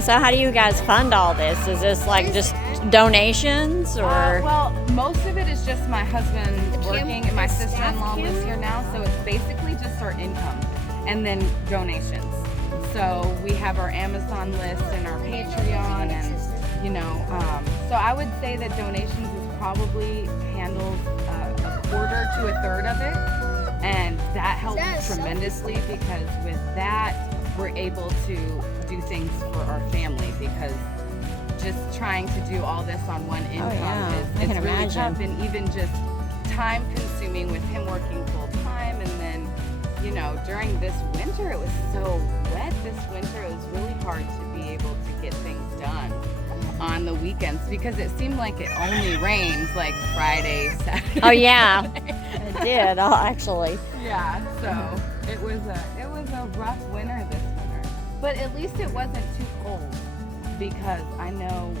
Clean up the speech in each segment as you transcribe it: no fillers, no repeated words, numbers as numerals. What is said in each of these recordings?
So how do you guys fund all this? Is this like just donations or? Well, most of it is just my husband working, and my sister-in-law lives here now, so it's basically just our income and then donations. So we have our Amazon list and our Patreon, and so I would say that donations is probably handles a quarter to a third of it, and that helps tremendously because with that we're able to do things for our family, because just trying to do all this on one income is really tough, and even just time consuming with him working full time. And then during this winter, it was so wet this winter, it was really hard to be able to get things done on the weekends, because it seemed like it only rains like Friday, Saturday. Oh yeah, it did actually. Yeah, so it was a rough winter this winter, but at least it wasn't too cold, because I know.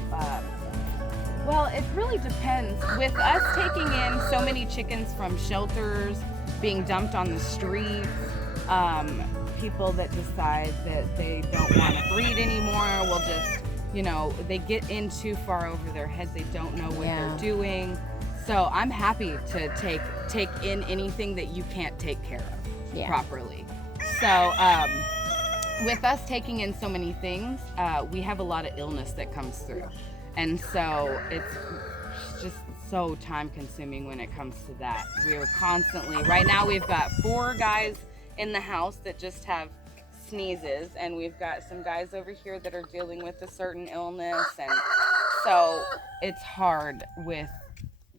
Well, it really depends. With us taking in so many chickens from shelters, being dumped on the streets, people that decide that they don't want to breed anymore will just, they get in too far over their heads. They don't know what they're doing. So I'm happy to take in anything that you can't take care of properly. So with us taking in so many things, we have a lot of illness that comes through. And so it's just so time consuming when it comes to that. We're constantly, right now we've got 4 guys in the house that just have sneezes, and we've got some guys over here that are dealing with a certain illness. And so it's hard with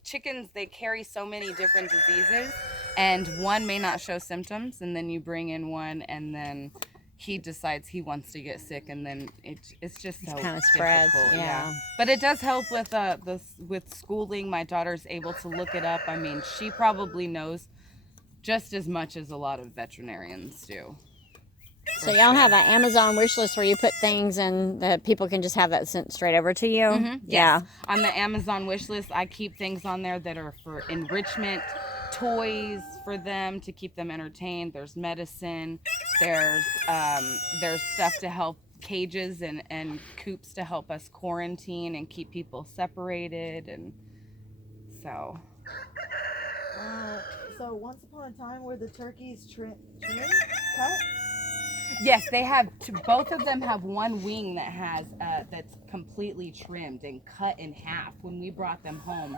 chickens. They carry so many different diseases, and one may not show symptoms, and then you bring in one, and then he decides he wants to get sick, and then it's just so kind of spreads. Yeah. But it does help with with schooling. My daughter's able to look it up. I mean, she probably knows just as much as a lot of veterinarians do. So y'all have an Amazon wish list where you put things and that people can just have that sent straight over to you? Mm-hmm. Yes. On the Amazon wish list, I keep things on there that are for enrichment, toys for them to keep them entertained. There's medicine. There's stuff to help, cages and coops to help us quarantine and keep people separated. And so. So once upon a time, were the turkeys trimmed, cut? Yes, they have. Both of them have one wing that has that's completely trimmed and cut in half. When we brought them home,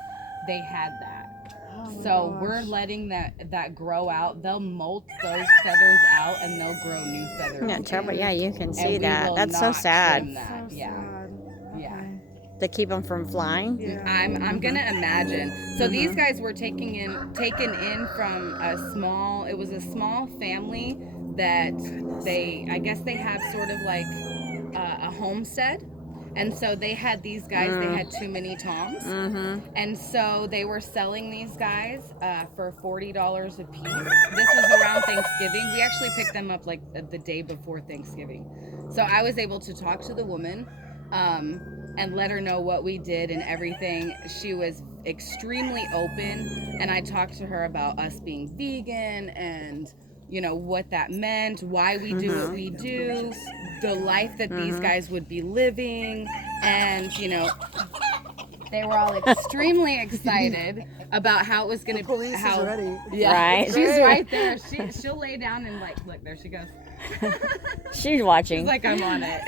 they had that. Oh So gosh. we're letting that grow out. They'll molt those feathers out, and they'll grow new feathers. Yeah, terrible. in. Yeah, you can And see we that. will That's so not sad. trim that. So Yeah. sad. Yeah. Okay. To keep them from flying. Yeah. I'm gonna imagine. So these guys were taken in from a small family that I guess they have sort of like a homestead, and so they had these guys. They had too many toms, and so they were selling these guys for $40 a piece. This was around Thanksgiving. We actually picked them up like the day before Thanksgiving, so I was able to talk to the woman. And let her know what we did and everything. She was extremely open, and I talked to her about us being vegan and what that meant, why we do what we do, the life that these guys would be living, and they were all extremely excited about how it was going to be. Police is ready. Yeah, Right. she's right there. She'll lay down and look, there she goes. She's watching. She's like, I'm on it.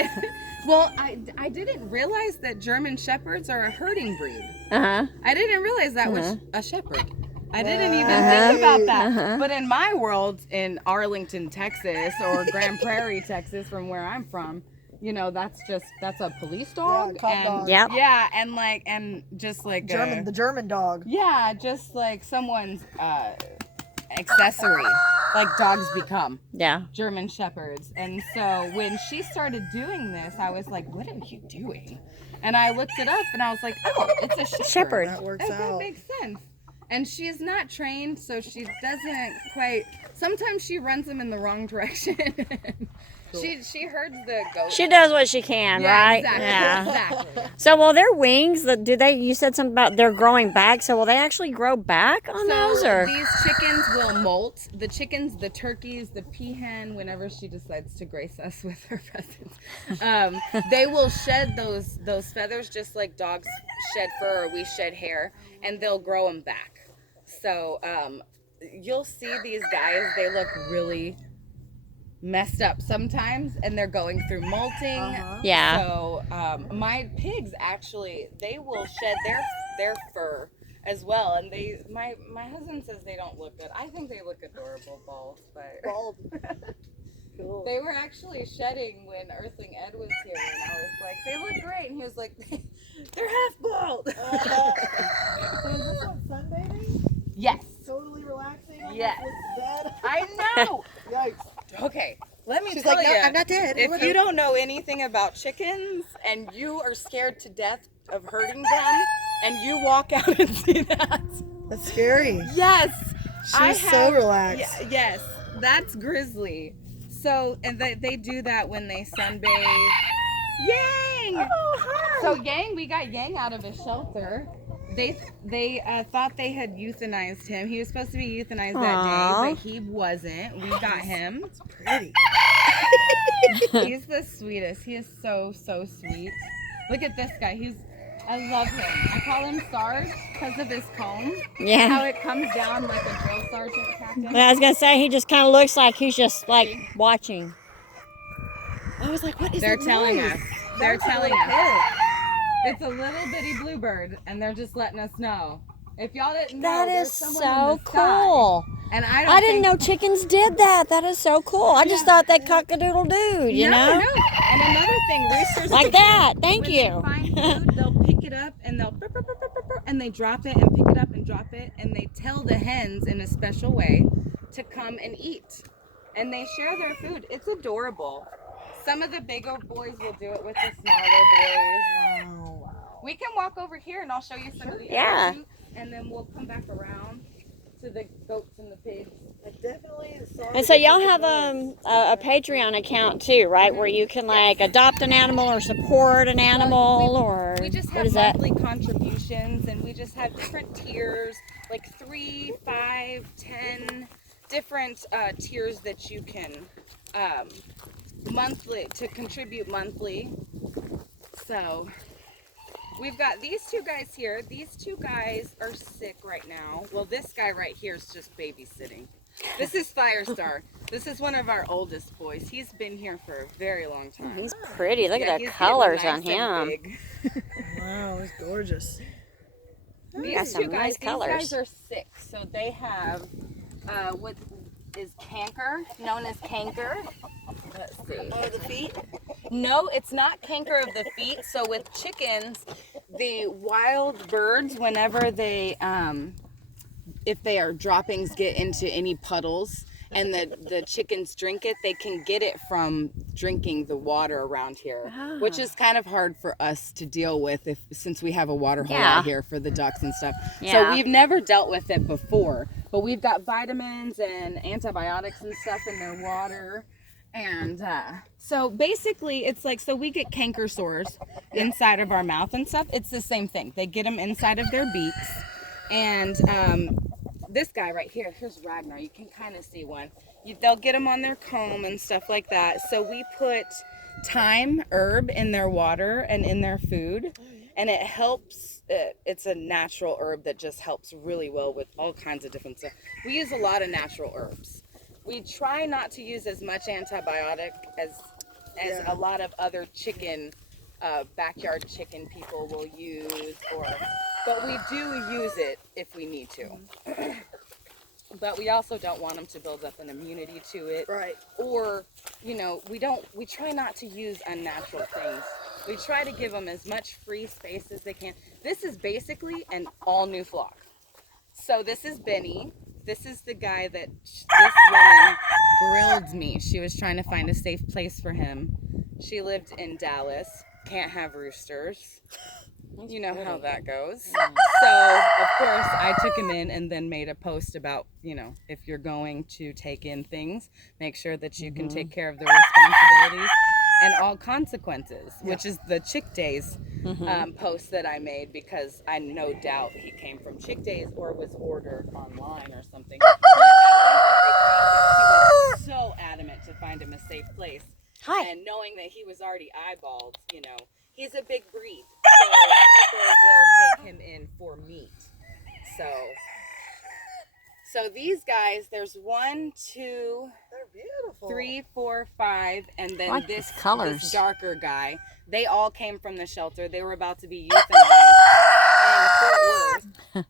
Well, I didn't realize that German Shepherds are a herding breed. Uh-huh. I didn't realize that was a shepherd. I didn't even think about that. But in my world, in Arlington, Texas, or Grand Prairie, Texas, from where I'm from, that's a police dog. Yeah, cop dog. Yep. Yeah, and just like The German dog. yeah, just like someone's accessory, like dogs become. Yeah. German Shepherds. And so when she started doing this, I was like, what are you doing? And I looked it up, and I was like, oh, it's a shepherd. That works That out. makes sense. And she is not trained, so she doesn't quite, sometimes she runs them in the wrong direction. She herds the goats. She does what she can, Yeah, right? exactly. Yeah. Exactly. So, will their wings? Do they? You said something about they're growing back. So, will they actually grow back on those, So or? these chickens will molt. The chickens, the turkeys, the peahen, whenever she decides to grace us with her presence, they will shed those feathers just like dogs shed fur or we shed hair, and they'll grow them back. So you'll see these guys. They look really messed up sometimes, and they're going through molting. Yeah. So my pigs actually, they will shed their fur as well, and my husband says they don't look good. I think they look adorable bald, but Bald. Cool. they were actually shedding when Earthling Ed was here, and I was like, they look great, and he was like, they're half bald. So is this one sunbathing? Yes. Totally relaxing? Yes. Dead? I know. Yikes. Okay, let me She's tell like, you. no, I'm not dead. If you don't know anything about chickens and you are scared to death of hurting them, and you walk out and see that, That's scary. yes, She's so relaxed. Yes, that's Grizzly. So, and they do that when they sunbathe. Yang. Oh, hi. So Yang, we got Yang out of his shelter. They thought they had euthanized him. He was supposed to be euthanized that day, but he wasn't. We got him. It's pretty. He's the sweetest. He is so sweet. Look at this guy. I love him. I call him Sarge because of his comb. Yeah. How it comes down like a drill sergeant captain. I was gonna say he just kind of looks like he's just like watching. I was like, what is They're that telling noise? us. They're That's telling really us. It's a little bitty bluebird, and they're just letting us know. If y'all didn't know, That there's is someone so in the sky. cool. And I didn't know chickens did that. That is so cool. I just thought they cock-a-doodle-doo, you know? No. And another thing, roosters Like that. Thank when you. they find food, they'll pick it up and they'll burp, burp, burp, burp, burp, burp, and they drop it and pick it up and drop it, and they tell the hens in a special way to come and eat. And they share their food. It's adorable. Some of the bigger boys will do it with the smaller boys. Wow. We can walk over here and I'll show you some of the Yeah. other two, and then we'll come back around to the goats and the pigs. I definitely saw And so y'all have a Patreon account too, right? Where you can like adopt an animal or support an animal or We just what have is that? monthly contributions, and we just have different tiers, like 3, 5, 10 different tiers that you can monthly to contribute monthly. So we've got these two guys here. These two guys are sick right now. Well, this guy right here is just babysitting. This is Firestar. This is one of our oldest boys. He's been here for a very long time. He's pretty. Look Yeah, at the he's colors getting on nice and him. big. Wow, it's gorgeous. You got These some two nice guys, colors. These guys are sick, so they have what is canker, known as canker. Let's see. Oh, the feet? No, it's not canker of the feet. So with chickens, the wild birds, whenever they, if their droppings get into any puddles and the chickens drink it, they can get it from drinking the water around here, which is kind of hard for us to deal with since we have a water hole out here for the ducks and stuff. Yeah. So we've never dealt with it before, but we've got vitamins and antibiotics and stuff in their water. And so basically it's like, so we get canker sores inside of our mouth and stuff. It's the same thing. They get them inside of their beaks. And this guy right here, here's Ragnar. You can kind of see one. They'll get them on their comb and stuff like that. So we put thyme herb in their water and in their food. And it helps. It's a natural herb that just helps really well with all kinds of different stuff. We use a lot of natural herbs. We try not to use as much antibiotic as a lot of other chicken, backyard chicken people will use, but we do use it if we need to. But we also don't want them to build up an immunity to it. Right. Or, you know, we try not to use unnatural things. We try to give them as much free space as they can. This is basically an all new flock. So this is Benny. This is the guy that this woman grilled me. She was trying to find a safe place for him. She lived in Dallas. Can't have roosters. You know how pretty. that goes. So, of course, I took him in and then made a post about, if you're going to take in things, make sure that you can take care of the responsibilities and all consequences, which is the Chick Days post that I made, because I no doubt he came from Chick Days or was ordered online or something. But I was very proud that she was so adamant to find him a safe place. Hi. And knowing that he was already eyeballed, he's a big breed, so people will take him in for meat. So these guys, there's 1, 2, They're beautiful. 3, 4, 5, and then Like this these colors. this darker guy. They all came from the shelter. They were about to be euthanized in Fort Worth. Oh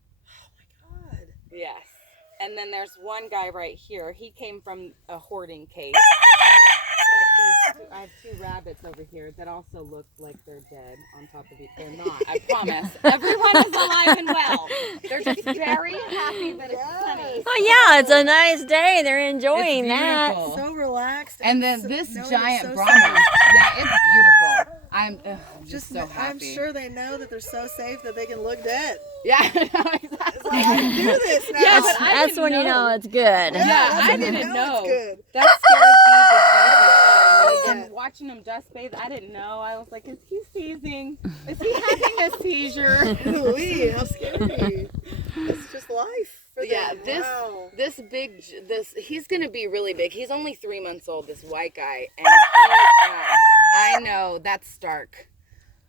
my God. Yes. And then there's one guy right here. He came from a hoarding case. I have 2 rabbits over here that also look like they're dead on top of each. They're not, I promise. Everyone is alive and well. They're just very happy that it's sunny. Oh yeah, it's a nice day. They're enjoying It's that. beautiful. So relaxed. And then so, this knowing giant it's so Brahma. safe. Yeah, it's beautiful. I'm just so happy. I'm sure they know that they're so safe that they can look dead. Yeah, no, exactly. It's like, I can do this now. Yeah, but I That's didn't when you know it's good. Yeah, that's I when you didn't know. It's good. That scared me. Yeah. And watching him dust bathe, I didn't know. I was like, is he seizing? Is he having a seizure? Ooh-wee, how scary. It's just life for Yeah, them. Wow. this he's gonna be really big. He's only 3 months old, this white guy, and I know that's Stark.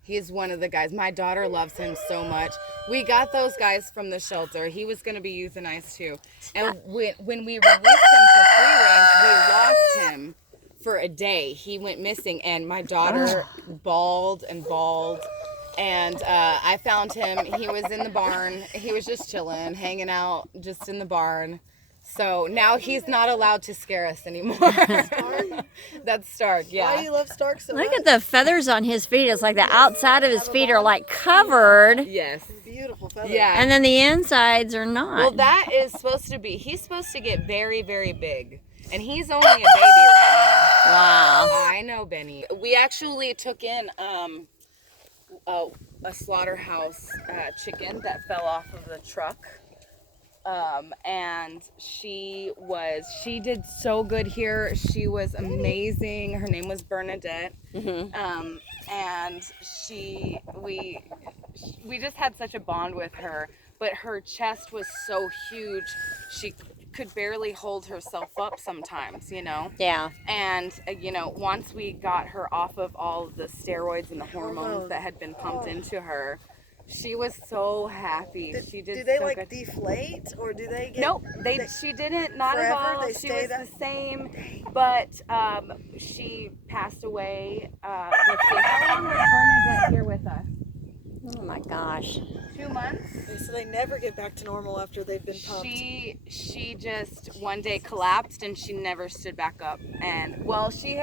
He's one of the guys. My daughter loves him so much. We got those guys from the shelter. He was going to be euthanized too. And when we released him to free range, we lost him for a day. He went missing, and my daughter bawled and bawled. And I found him. He was in the barn. He was just chilling, hanging out just in the barn. So now he's not allowed to scare us anymore. That's Stark, yeah. Why do you love Stark so much? Look at the feathers on his feet. It's like the outside of his feet are like covered, Yes. Beautiful feathers. Yeah. and then the insides are not. Well, that is supposed to be, he's supposed to get very, very big. And he's only a baby right Wow. now. I know, Benny. We actually took in a slaughterhouse chicken that fell off of the truck. And she did so good here. She was amazing. Her name was Bernadette. And we just had such a bond with her, but her chest was so huge. She could barely hold herself up sometimes, Yeah. And, once we got her off of all of the steroids and the hormones that had been pumped into her, she was so happy. She did. Do they so like good. deflate, or do they get? Nope, she didn't. Not forever, at all. they She stay was that- the same, but she passed away. Let's see, how long was Bernadette here with us? Oh my gosh. 2 months. So they never get back to normal after they've been pumped. She just one day collapsed and she never stood back up. And well, she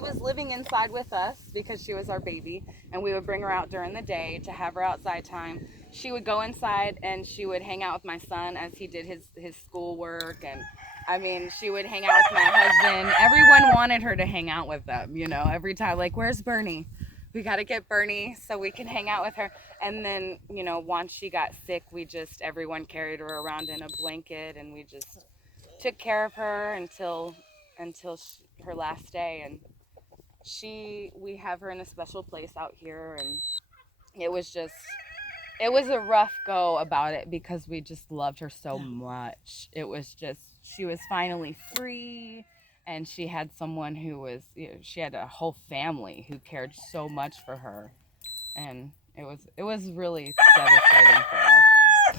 was living inside with us because she was our baby, and we would bring her out during the day to have her outside time. She would go inside and she would hang out with my son as he did his schoolwork, and I mean, she would hang out with my husband. Everyone wanted her to hang out with them, every time, like, where's Bernie? We got to get Bernie so we can hang out with her. And then, once she got sick, everyone carried her around in a blanket, and we just took care of her until her last day. And we have her in a special place out here, and it was a rough go about it because we just loved her so much. It was just, she was finally free. And she had someone who was, she had a whole family who cared so much for her. And it was really devastating for us.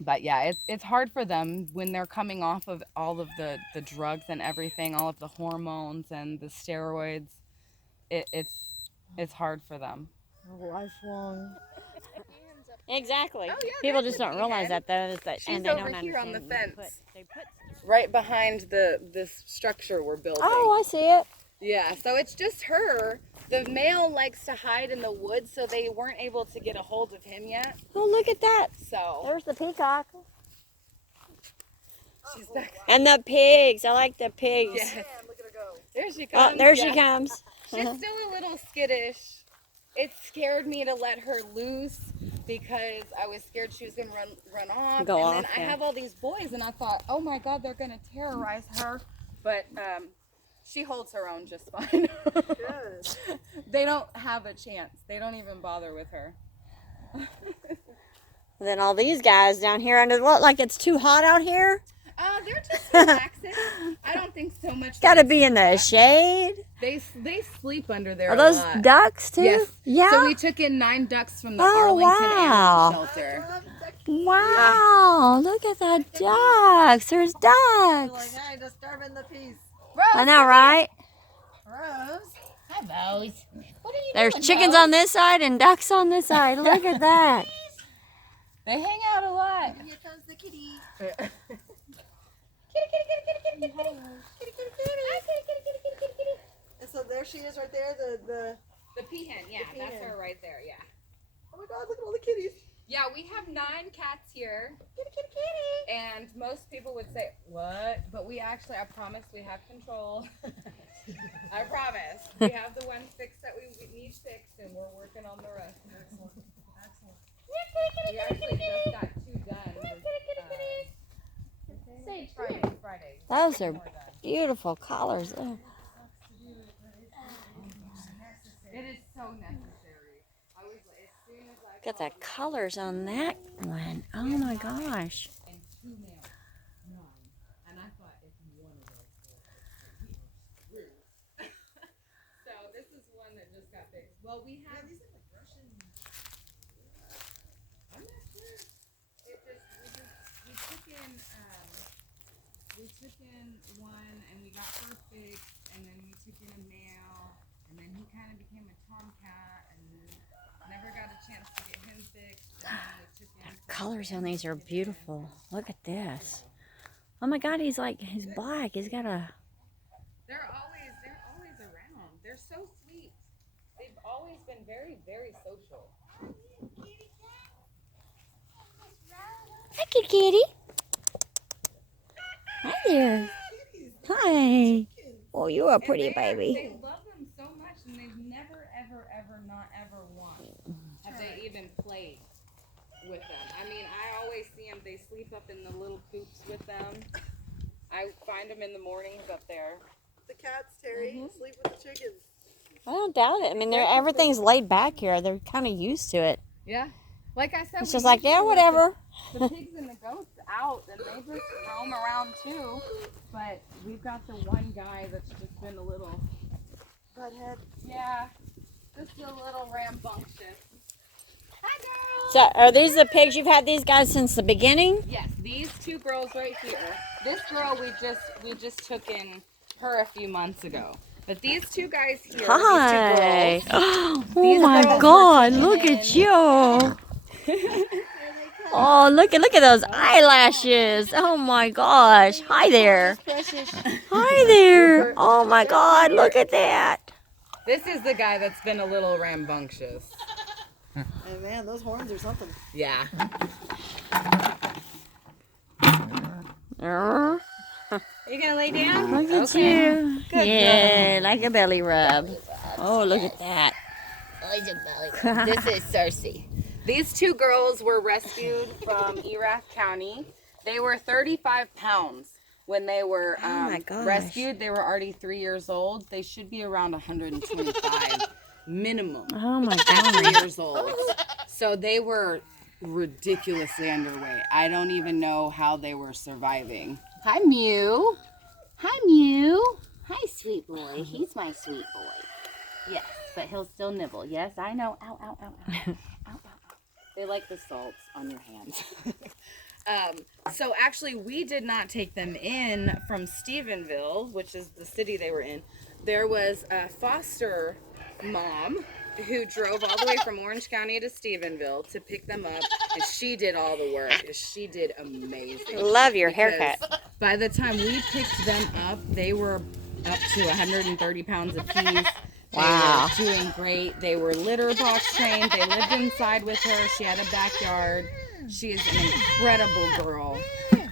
But yeah, it's hard for them when they're coming off of all of the drugs and everything, all of the hormones and the steroids. It's hard for them. Lifelong. Exactly. Oh, yeah, People there's just a don't realize beehive. that, though. That, She's and they over don't here on the understand. fence. They put Right behind this structure we're building. Oh, I see it. Yeah, so it's just her. The male likes to hide in the woods, so they weren't able to get a hold of him yet. Oh, look at that. So There's the peacock. she's back. And the pigs. I like the pigs. Yes. Man, look at her go. There she comes. Oh, there she yeah. comes. She's still a little skittish. it scared me to let her loose because I was scared she was gonna run off. Go and off, then I yeah. have all these boys, and I thought, oh my God, they're gonna terrorize her. But she holds her own just fine. Good. They don't have a chance. They don't even bother with her. Then all these guys down here under what? Like it's too hot out here? They're just relaxing. I don't think so much. Got to be in the shade. They sleep under there. Are those a lot. ducks too? Yes. Yeah. So we took in 9 ducks from the Oh, Arlington wow. Animal Shelter. Wow, look at the ducks. There's Like, ducks. hey, disturbing the peace. I know, right? Rose. Hi, Rose. What are you There's doing, chickens Rose? on this side and ducks on this side. Look at that. They hang out a lot. Here comes the kitty. Kitty, kitty, kitty, kitty, kitty, kitty, kitty. Kitty, kitty, kitty. Hi, kitty, kitty, kitty, kitty, kitty, kitty. And so there she is right there. The peahen, yeah, The that's peahen. her right there, yeah. Oh my God, look at all the kitties. Yeah, we have 9 cats here. Kitty, kitty, kitty. And most people would say, what? But we actually, I promise we have control. I promise. We have the one fixed that we need fixed, and we're working on the rest. Excellent. Excellent. We actually just got 2 done. Sage Friday. Those are beautiful colors. Oh. It is so necessary. I was like, as soon as I Got the colors on that one. Oh my gosh. and 2 males, 9, and I thought if one of those we were screwed. So this is one that just got fixed. Well, we have. I'm not sure. It just we took in one and we got her fixed, and then we took in a male, and then he kind of became a tomcat, and never got a chance to get him fixed. And then we took in Colors on these are beautiful. Look at this. Oh my God, he's black. He's got a. They're always around. They're so sweet. They've always been very, very social. Hi, kitty kitty. Hi there. Hi. Oh, you're a pretty baby. They love them so much, and they've never, ever, ever, not ever once have they even played with them. I mean, I always see them. They sleep up in the little coops with them. I find them in the mornings up there. The cats, Terry, sleep with the chickens. I don't doubt it. I mean, everything's laid back here. They're kind of used to it. Yeah. Like I said, It's we just like, yeah, usually let whatever. The pigs and the goats out, and they just roam around too. But we've got the one guy that's just been a little, Butthead. yeah, just a little rambunctious. Hi, girl. So, are these the pigs? You've had these guys since the beginning? Yes, these 2 girls right here. This girl we just took in her a few months ago. But these 2 guys here, Hi. these 2 girls, Oh These my girls were God! taken Look at in. you. Oh, look at those eyelashes. Oh my gosh. Hi there. Hi there. Oh my God, look at that. this is the guy that's been a little rambunctious. Hey man, those horns are something. Yeah. Look You gonna lay down? at you. Yeah, like a belly rub. Oh, look at that. This is Cersei. These 2 girls were rescued from Erath County. They were 35 pounds when they were Oh my gosh. rescued. They were already 3 years old. They should be around 125 minimum. Oh my 3 God. years old. So they were ridiculously underweight. I don't even know how they were surviving. Hi, Mew. Hi, Mew. Hi, sweet boy. He's my sweet boy. Yes, but he'll still nibble. Yes, I know. Ow, ow, ow, ow. Ow, ow, ow. They like the salts on your hands. So actually, we did not take them in from Stephenville, which is the city they were in. There was a foster mom who drove all the way from Orange County to Stephenville to pick them up, and she did all the work. She did amazing. Love your Because haircut. by the time we picked them up, they were up to 130 pounds apiece. Wow. They were doing great. They were litter box trained. They lived inside with her. She had a backyard. She is an incredible girl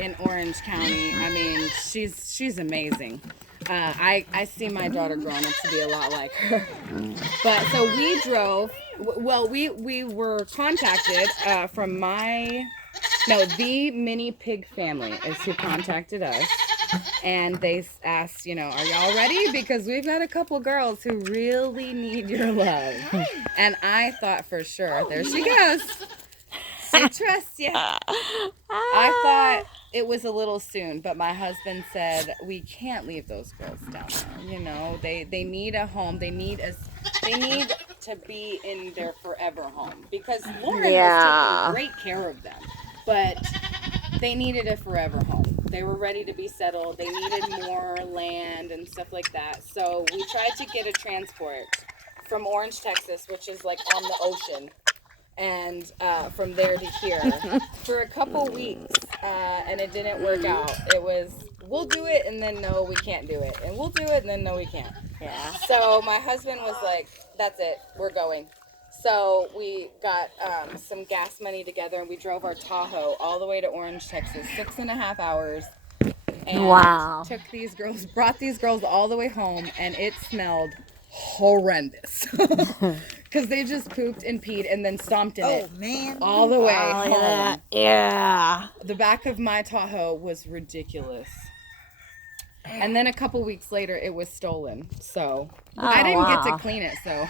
in Orange County. I mean, she's amazing. I see my daughter growing up to be a lot like her. But so we drove. Well, we were contacted from the Mini Pig family is who contacted us. And they asked, you know, are y'all ready? Because we've got a couple girls who really need your love. And I thought for sure, there she goes. She trusts you. I thought it was a little soon, but my husband said we can't leave those girls down there. You know, they need a home. They need to be in their forever home because Lauren was taking great care of them, but they needed a forever home. They were ready to be settled. They needed more land and stuff like that. So we tried to get a transport from Orange, Texas, which is like on the ocean, and from there to here for a couple weeks, and it didn't work out. It was, we'll do it, and then no, we can't do it, and we'll do it, and then no, we can't. Yeah. So my husband was like, that's it, we're going. So we got some gas money together, and we drove our Tahoe all the way to Orange, Texas, 6.5 hours. And took these girls, brought these girls all the way home, and it smelled horrendous. Because they just pooped and peed and then stomped in it all the way home. Yeah. The back of my Tahoe was ridiculous. And then a couple weeks later, it was stolen. So I didn't get to clean it. So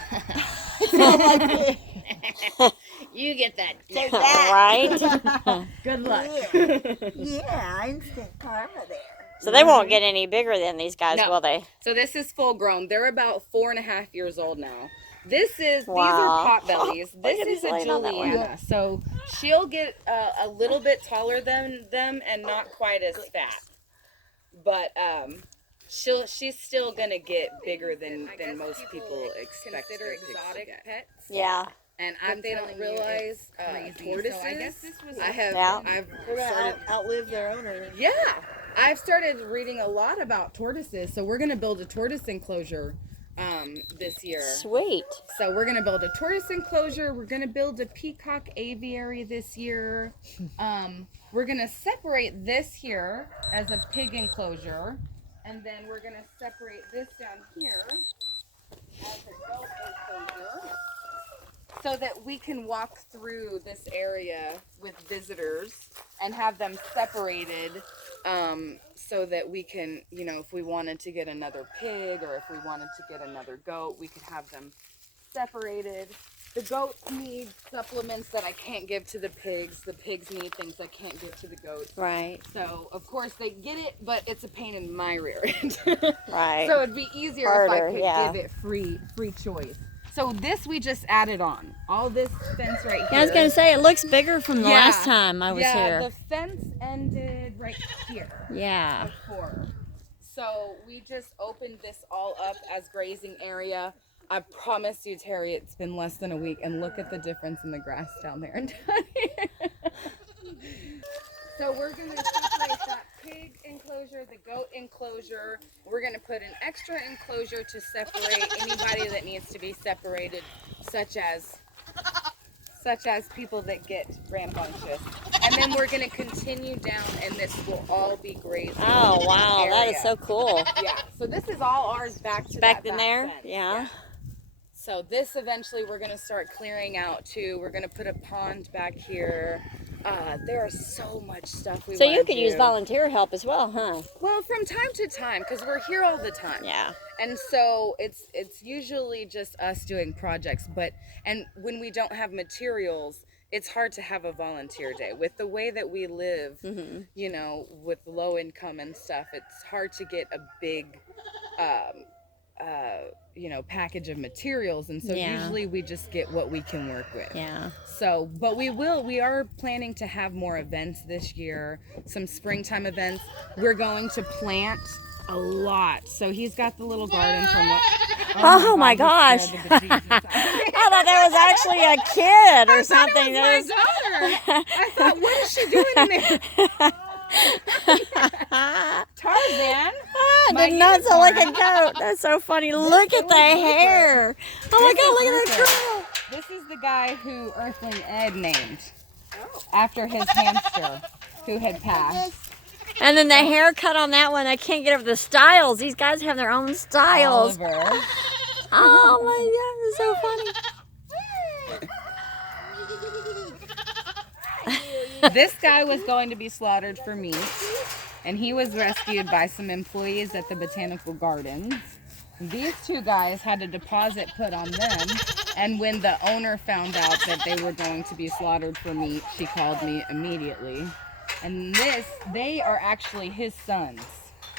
you get that. Take that. Right? Good luck. Yeah, instant karma there. So they won't get any bigger than these guys, No. will they? So this is full grown. They're about 4.5 years old now. These are potbellies. This is a Juliana. So she'll get a little bit taller than them and not quite as fat. But she's still gonna get bigger than most people expect. Consider exotic pets. Yeah. And they don't realize tortoises. So I guess this was. I've started outlive their owner. Yeah, I've started reading a lot about tortoises. So we're gonna build a tortoise enclosure this year. Sweet. So we're gonna build a tortoise enclosure. We're gonna build a peacock aviary this year. We're gonna separate this here as a pig enclosure, and then we're gonna separate this down here as a goat enclosure, so that we can walk through this area with visitors and have them separated, so that we can, you know, if we wanted to get another pig or if we wanted to get another goat, we could have them separated. The goats need supplements that I can't give to the pigs. The pigs need things I can't give to the goats. Right. So, of course, they get it, but it's a pain in my rear end. Right. So it'd be easier Harder, if I could give it free choice. So this we just added on. All this fence right here. Yeah, I was going to say, it looks bigger from the last time I was here. Yeah, the fence ended right here. Yeah. Before. So we just opened this all up as grazing area. I promise you, Terry, it's been less than a week, and look at the difference in the grass down there and down here. So we're going to separate that pig enclosure, the goat enclosure. We're going to put an extra enclosure to separate anybody that needs to be separated, such as people that get rambunctious. And then we're going to continue down, and this will all be grazing. Oh, wow. area. That is so cool. Yeah. So this is all ours back to Back that in there? fence. Yeah. So this eventually we're going to start clearing out too. We're going to put a pond back here. There is so much stuff we So want you to could do. use volunteer help as well, huh? Well, from time to time, because we're here all the time. Yeah. And so it's usually just us doing projects, and when we don't have materials, it's hard to have a volunteer day. With the way that we live, you know, with low income and stuff, it's hard to get a big you know, package of materials, and so usually we just get what we can work with. Yeah. So, but we are planning to have more events this year, some springtime events. We're going to plant a lot. So he's got the little garden from what... Oh my gosh. I thought that was actually a kid or something. That was my daughter. I thought, what is she doing in there? Tarzan. Did not sound like a goat. That's so funny. Look at the hair. Oh my God, look at that girl. This is the guy who Earthling Ed named after his hamster who had passed. And then the haircut on that one, I can't get over the styles. These guys have their own styles. Oliver. Oh my God, it's so funny. This guy was going to be slaughtered for meat, and he was rescued by some employees at the botanical gardens. These two guys had a deposit put on them, and when the owner found out that they were going to be slaughtered for meat, she called me immediately. And they are actually his sons,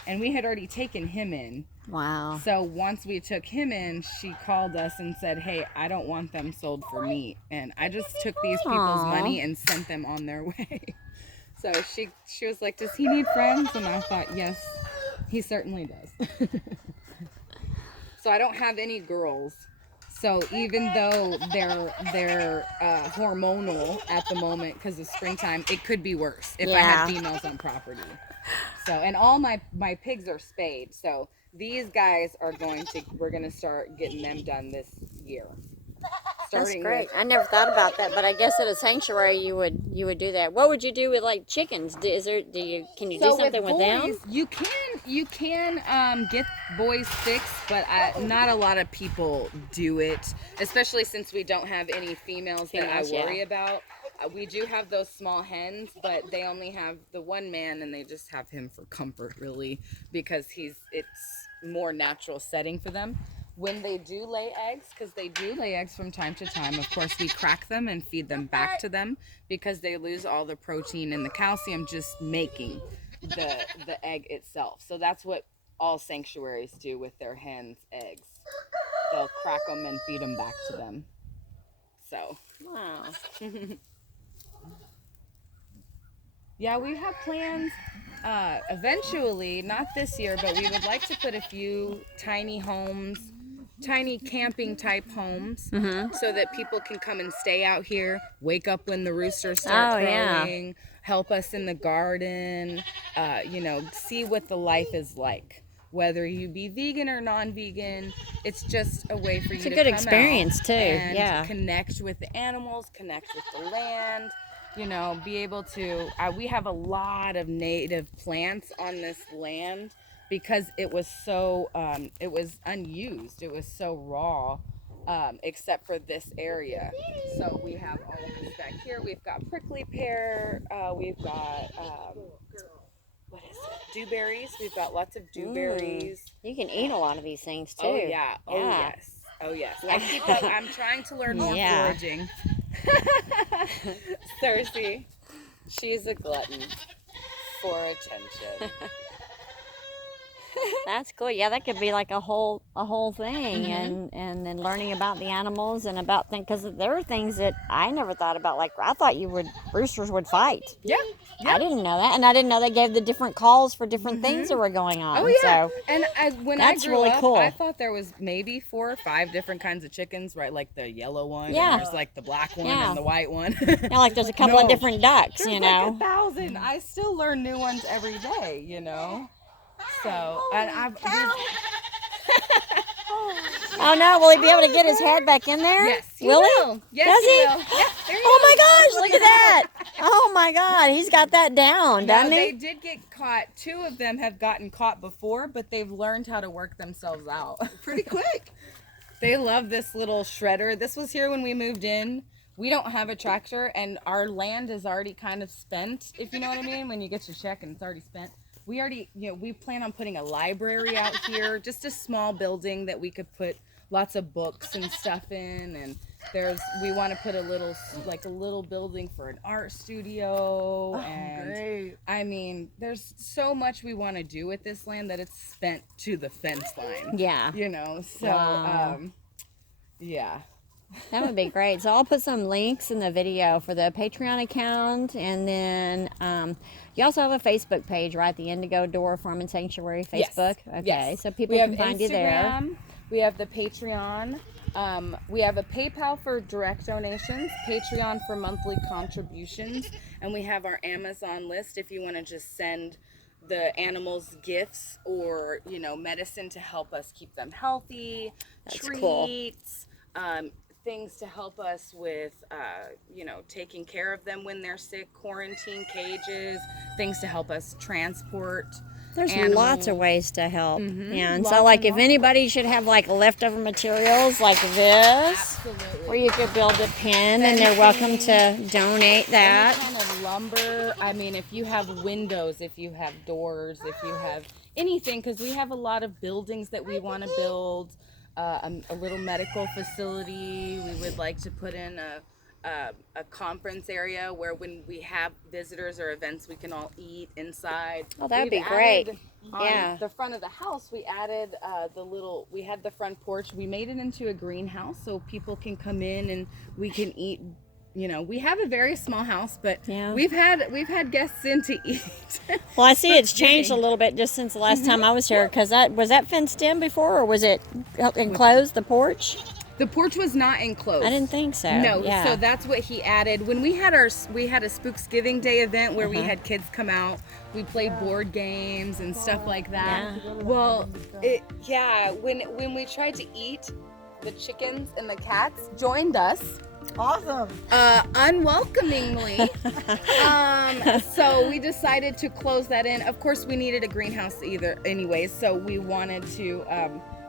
and we had already taken him in. Wow. So once we took him in, she called us and said, hey, I don't want them sold for meat. And I just took these people's Aw. money and sent them on their way. So she was like, does he need friends? And I thought, yes, he certainly does. So I don't have any girls. So even though they're hormonal at the moment because of springtime, it could be worse if I had females on property. So, and all my pigs are spayed. So these guys are we're going to start getting them done this year. That's great. I never thought about that, but I guess at a sanctuary you would do that. What would you do with like chickens? Can you do something with them? You can get boys fixed, but not a lot of people do it, especially since we don't have any females that I worry about. We do have those small hens, but they only have the one man, and they just have him for comfort, really, because it's more natural setting for them. When they do lay eggs, because they do lay eggs from time to time, of course, we crack them and feed them back to them because they lose all the protein and the calcium just making the egg itself. So that's what all sanctuaries do with their hens' eggs. They'll crack them and feed them back to them. So. Wow. Yeah, we have plans eventually, not this year, but we would like to put a few tiny homes, tiny camping type homes, so that people can come and stay out here, wake up when the roosters start crowing, help us in the garden, see what the life is like. Whether you be vegan or non-vegan, it's just a way for you to come out. It's a good experience too. And connect with the animals, connect with the land. Be able to, we have a lot of native plants on this land because it was so, it was unused. It was so raw, except for this area. So we have all of this back here. We've got prickly pear. We've got, what is it? Dewberries. We've got lots of dewberries. You can eat a lot of these things too. Oh, yeah. Oh, yes. Oh, yes. I'm trying to learn more foraging. Cersei, she's a glutton for attention. That's cool. Yeah, that could be like a whole thing, and then learning about the animals and about things, because there are things that I never thought about. Like I thought roosters would fight. Yeah. I didn't know that, and I didn't know they gave the different calls for different things that were going on. Oh yeah. So and when that's I grew really up, cool. I thought there was maybe 4 or 5 different kinds of chickens, right? Like the yellow one, and there's like the black one and the white one. Like there's a couple of different ducks, there's like 1,000. I still learn new ones every day, So, and Oh no, will he be able to get his head back in there? Yes, he will. Yes, Does he? will. Yeah, there he Oh my gosh, look at that. Oh my God, he's got that down, doesn't he? They did get caught. 2 of them have gotten caught before, but they've learned how to work themselves out pretty quick. They love this little shredder. This was here when we moved in. We don't have a tractor, and our land is already kind of spent, if you know what I mean, when you get your check and it's already spent. We already, we plan on putting a library out here, just a small building that we could put lots of books and stuff in, and we want to put a little building for an art studio. Great. I mean, there's so much we want to do with this land that it's spent to the fence line. Yeah. Yeah. That would be great. So I'll put some links in the video for the Patreon account, and then you also have a Facebook page, right? The Indigo Door Farm and Sanctuary Facebook. Yes. Okay, yes. So people can find you there. Instagram. We have the Patreon. We have a PayPal for direct donations, Patreon for monthly contributions, and we have our Amazon list if you want to just send the animals gifts or medicine to help us keep them healthy. That's treats. Cool. things to help us with, taking care of them when they're sick, quarantine cages, things to help us transport. There's animals. lots of ways to help. Mhm. And Lots so, like, and if lots of anybody should have, like, leftover materials like this, Absolutely. where you could build a pen, and they're welcome to donate that. Any kind of lumber. I mean, if you have windows, if you have doors, if you have anything, because we have a lot of buildings that we want to build, a little medical facility. We would like to put in a conference area where when we have visitors or events, we can all eat inside. Oh, that'd We've be great. added On Yeah. the front of the house, we added we had the front porch. We made it into a greenhouse so people can come in and we can eat. We have a very small house, but Yeah. we've had guests in to eat. Well, I see it's changed a little bit just since the last time I was here, because was that fenced in before, or was it enclosed, the porch? The porch was not enclosed. I didn't think so. No, Yeah. so that's what he added. When we had a Spooksgiving Day event where we had kids come out, we played board games and stuff like that. Yeah. Well, when we tried to eat, the chickens and the cats joined us. Awesome. Unwelcomingly. So we decided to close that in. Of course, we needed a greenhouse anyways, so we wanted to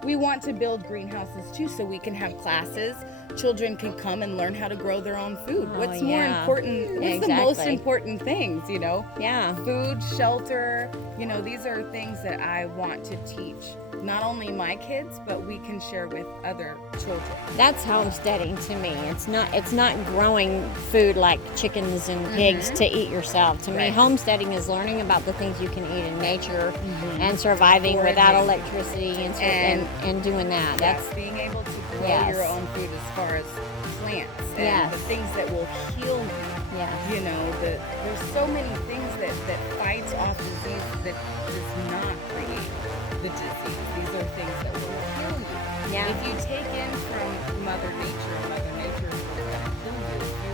we want to build greenhouses too, so we can have classes. Children can come and learn how to grow their own food. Oh, What's more yeah. important? Yeah, What's the most exactly. important things? Yeah. Food, shelter. These are things that I want to teach. Not only my kids, but we can share with other children. That's homesteading to me. It's not growing food like chickens and pigs to eat yourself. To me, Right. homesteading is learning about the things you can eat in nature and surviving without Foraging. electricity and doing that. That's That's being able to grow Yes. your own food as far as plants and Yes. the things that will heal you. yeah. There's so many things that fights off disease that does not create the disease. These are things that will heal you. Yeah. If you take in from Mother Nature is going to heal you